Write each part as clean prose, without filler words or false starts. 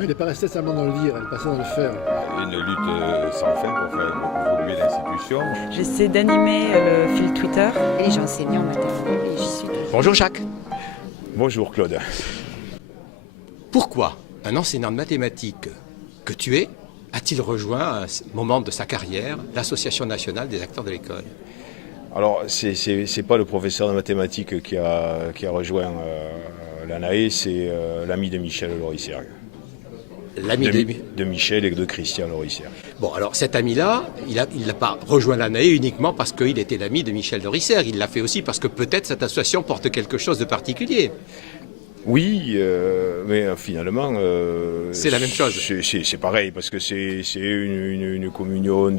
Elle n'est pas restée seulement dans le dire, elle est passée dans le faire. Une lutte sans fin pour faire évoluer l'institution. J'essaie d'animer le fil Twitter. Et j'ai enseigné en maternelle et j'y suis toujours. Bonjour Jacques. Bonjour Claude. Pourquoi un enseignant de mathématiques que tu es a-t-il rejoint à un moment de sa carrière l'Association nationale des acteurs de l'école? Alors, c'est pas le professeur de mathématiques qui a rejoint l'ANAE, c'est l'ami de Michel Lorissère. L'ami de Michel et de Christian Lorissère. Bon, alors cet ami-là, il n'a pas rejoint l'ANAE uniquement parce qu'il était l'ami de Michel Lorissère. Il l'a fait aussi parce que peut-être cette association porte quelque chose de particulier. Oui, mais finalement... c'est la même chose. C'est pareil, parce que c'est une communion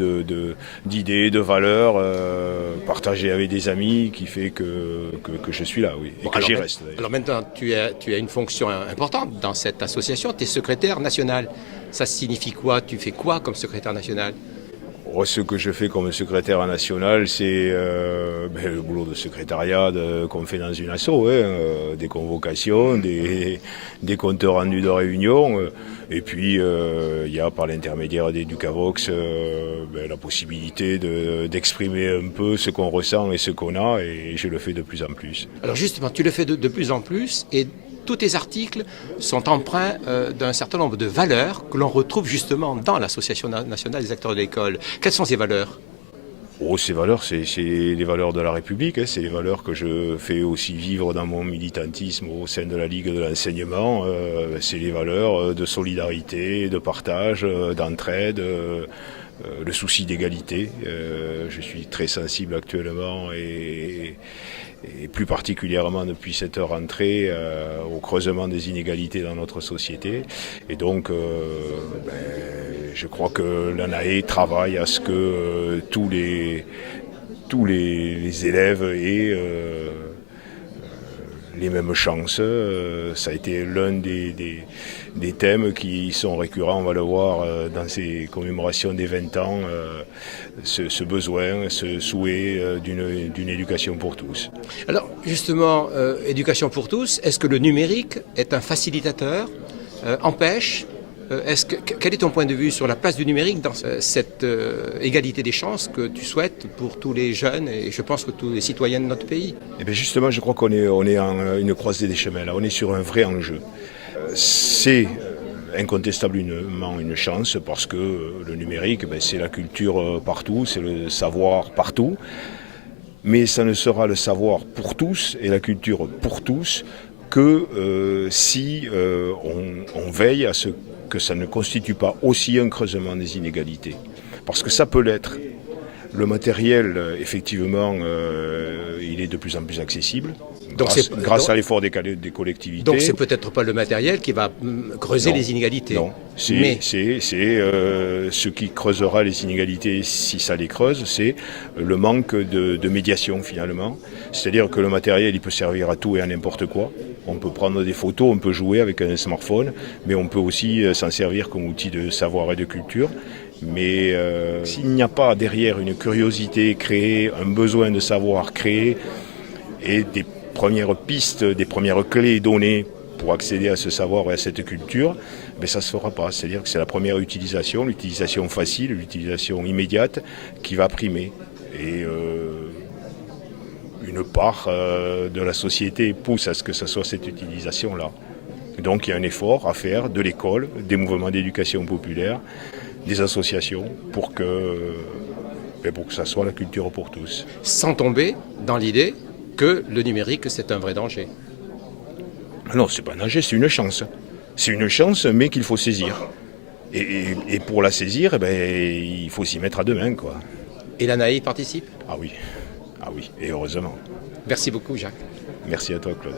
d'idées, de valeurs partagées avec des amis qui fait que je suis là, oui, et bon, que j'y reste. D'ailleurs. Alors maintenant, tu as une fonction importante dans cette association, tu es secrétaire national. Ça signifie quoi? Tu fais quoi comme secrétaire national? Ce que je fais comme secrétaire national, c'est le boulot de secrétariat qu'on fait dans une asso, des convocations, des comptes rendus de réunion. Et puis, il y a par l'intermédiaire d'Educavox la possibilité d'exprimer un peu ce qu'on ressent et ce qu'on a, et je le fais de plus en plus. Alors justement, tu le fais de plus en plus, et tous tes articles sont empreints d'un certain nombre de valeurs que l'on retrouve justement dans l'Association nationale des acteurs de l'école. Quelles sont ces valeurs? Ces valeurs, c'est les valeurs de la République, c'est les valeurs que je fais aussi vivre dans mon militantisme au sein de la Ligue de l'enseignement. C'est les valeurs de solidarité, de partage, d'entraide, le souci d'égalité. Je suis très sensible actuellement et plus particulièrement depuis cette rentrée au creusement des inégalités dans notre société. Et donc, je crois que l'ANAE travaille à ce que tous les élèves aient les mêmes chances. Ça a été l'un des thèmes qui sont récurrents, on va le voir dans ces commémorations des 20 ans, ce besoin, ce souhait d'une éducation pour tous. Alors justement, éducation pour tous, est-ce que le numérique est un facilitateur, empêche? Quel est ton point de vue sur la place du numérique dans cette égalité des chances que tu souhaites pour tous les jeunes et je pense que tous les citoyens de notre pays? Eh bien justement, je crois qu'on est en une croisée des chemins. Là, on est sur un vrai enjeu. C'est incontestablement une chance parce que le numérique, c'est la culture partout, c'est le savoir partout. Mais ça ne sera le savoir pour tous et la culture pour tous que si on veille à ce que ça ne constitue pas aussi un creusement des inégalités. Parce que ça peut l'être. Le matériel, effectivement, il est de plus en plus accessible, grâce à l'effort des collectivités. Donc c'est peut-être pas le matériel qui va creuser les inégalités. Non, c'est ce qui creusera les inégalités, si ça les creuse, c'est le manque de médiation finalement. C'est-à-dire que le matériel, il peut servir à tout et à n'importe quoi. On peut prendre des photos, on peut jouer avec un smartphone, mais on peut aussi s'en servir comme outil de savoir et de culture. Mais s'il n'y a pas derrière une curiosité créée, un besoin de savoir créé et des premières pistes, des premières clés données pour accéder à ce savoir et à cette culture, ça ne se fera pas. C'est-à-dire que c'est la première utilisation, l'utilisation facile, l'utilisation immédiate qui va primer. Et une part de la société pousse à ce que ce soit cette utilisation-là. Donc il y a un effort à faire de l'école, des mouvements d'éducation populaire, des associations pour que ça soit la culture pour tous. Sans tomber dans l'idée que le numérique, c'est un vrai danger. Non, c'est pas un danger, c'est une chance. C'est une chance, mais qu'il faut saisir. Et pour la saisir, il faut s'y mettre à deux mains, quoi. Et l'ANAE participe? Ah oui, et heureusement. Merci beaucoup, Jacques. Merci à toi, Claude.